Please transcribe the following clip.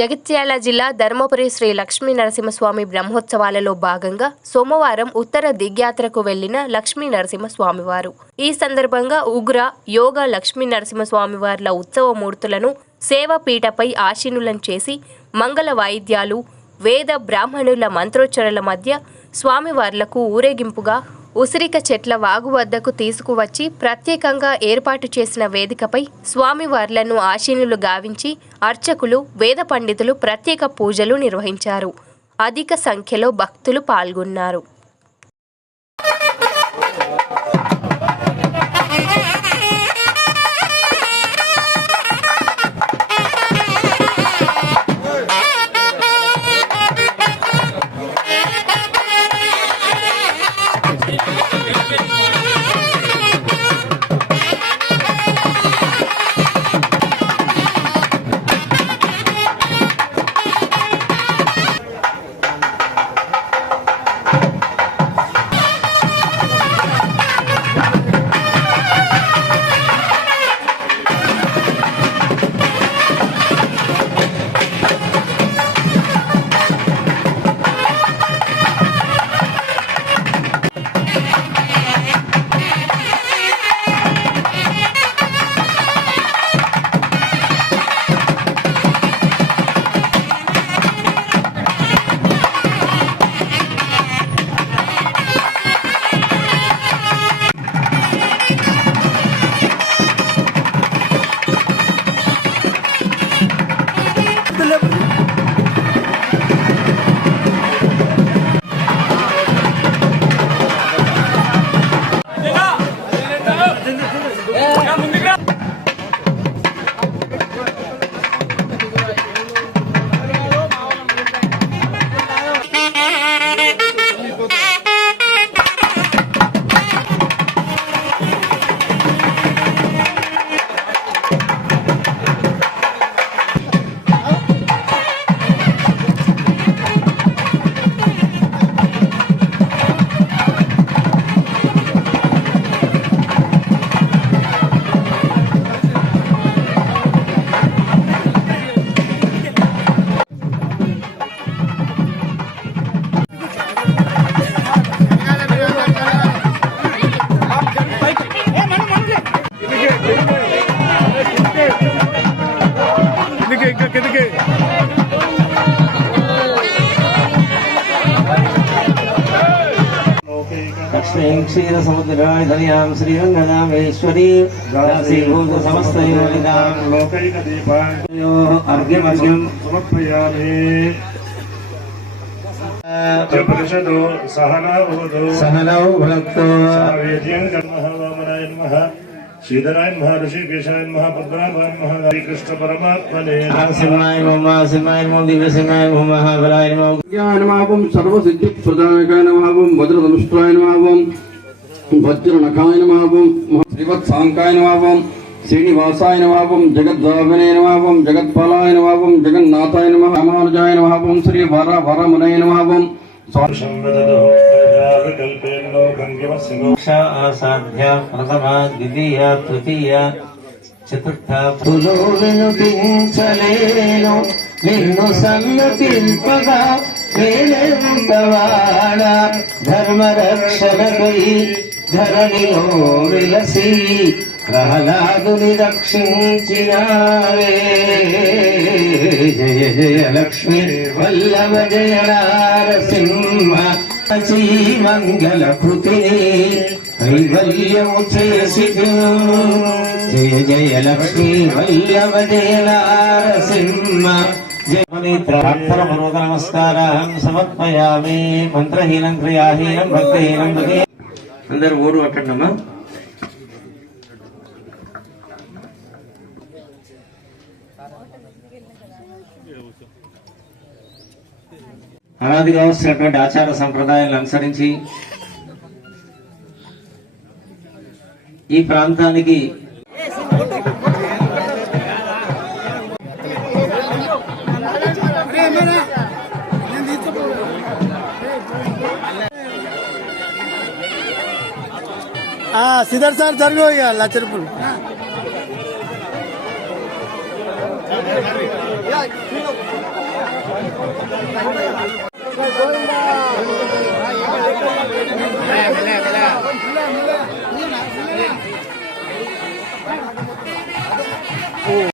జగిత్యాల జిల్లా ధర్మపురి శ్రీ లక్ష్మీ నరసింహస్వామి బ్రహ్మోత్సవాలలో భాగంగా సోమవారం ఉత్తర దిగ్యాత్రకు వెళ్లిన లక్ష్మీ నరసింహస్వామివారు. ఈ సందర్భంగా ఉగ్ర యోగ లక్ష్మీ నరసింహస్వామివార్ల ఉత్సవ మూర్తులను సేవపీఠపై ఆశీనులను చేసి మంగళ వాయిద్యాలు, వేద బ్రాహ్మణుల మంత్రోచ్చరణల మధ్య స్వామివార్లకు ఊరేగింపుగా ఉసిరిక చెట్ల వాగు వద్దకు తీసుకువచ్చి ప్రత్యేకంగా ఏర్పాటు చేసిన వేదికపై స్వామివార్లను ఆశీనులు గావించి అర్చకులు, వేద పండితులు ప్రత్యేక పూజలు నిర్వహించారు. అధిక సంఖ్యలో భక్తులు పాల్గొన్నారు. लक्ष्मीं क्षीरसमुद्राय धन्यां श्रीरङ्गनामेश्वरी दासीभूत समस्तयोनिदां लोकैकदीपायोः अर्घ्यमर्घ्यं समर्पयामि। परिषदो सहनौ भुनक्तु सावेद्यं कर्मः वामनाय नमः श्रीधराय नमः ऋषिकेशाय नमः पद्मनाभाय नमः कृष्ण परमात्मने सिंहाय नमः सिंहाय नमः दिव्यसिंहाय नमः बलाय नमः ज्ञानमावं सर्वसिद्धिप्रदायकाय नमः वज्रधनुष्ट्राय नमः वज्रनखाय नमः श्रीवत्साङ्काय नमः श्रीनिवासाय नमः जगद्वामने नमः जगत्पालाय नमः जगन्नाथाय नमः रामानुजाय नमः श्री वरमुनये नमः आसाध्य प्रथमा द्वितीया तृतीया चतुर्था पुलोविनुतिंचलेनु निन्नु सन्नुतिल्पगा वेलुंतवाड धर्मरक्षणकै धरणिलो विलसी प्रहलादुनि रक्षिंचिनावे जय जय लक्ष्मी वल्लभ जय नारसिंह मंगल कृतिनी कैवल्यमु చేసిదు जय जय लक्ष्मी वल्लभ जय नारसिंह जय पवित्र नमस्कारं समर्पयामि। मंत्रहीनं क्रियाहीनं भक्तिहीनं भक्ति अंदर ओरु अट्टम्मा అనాదిగా వస్తున్నటువంటి ఆచార సంప్రదాయాలను అనుసరించి ఈ ప్రాంతానికి సిద్ధర్ సార్ జరుగు 1,00,000 రూపాయలు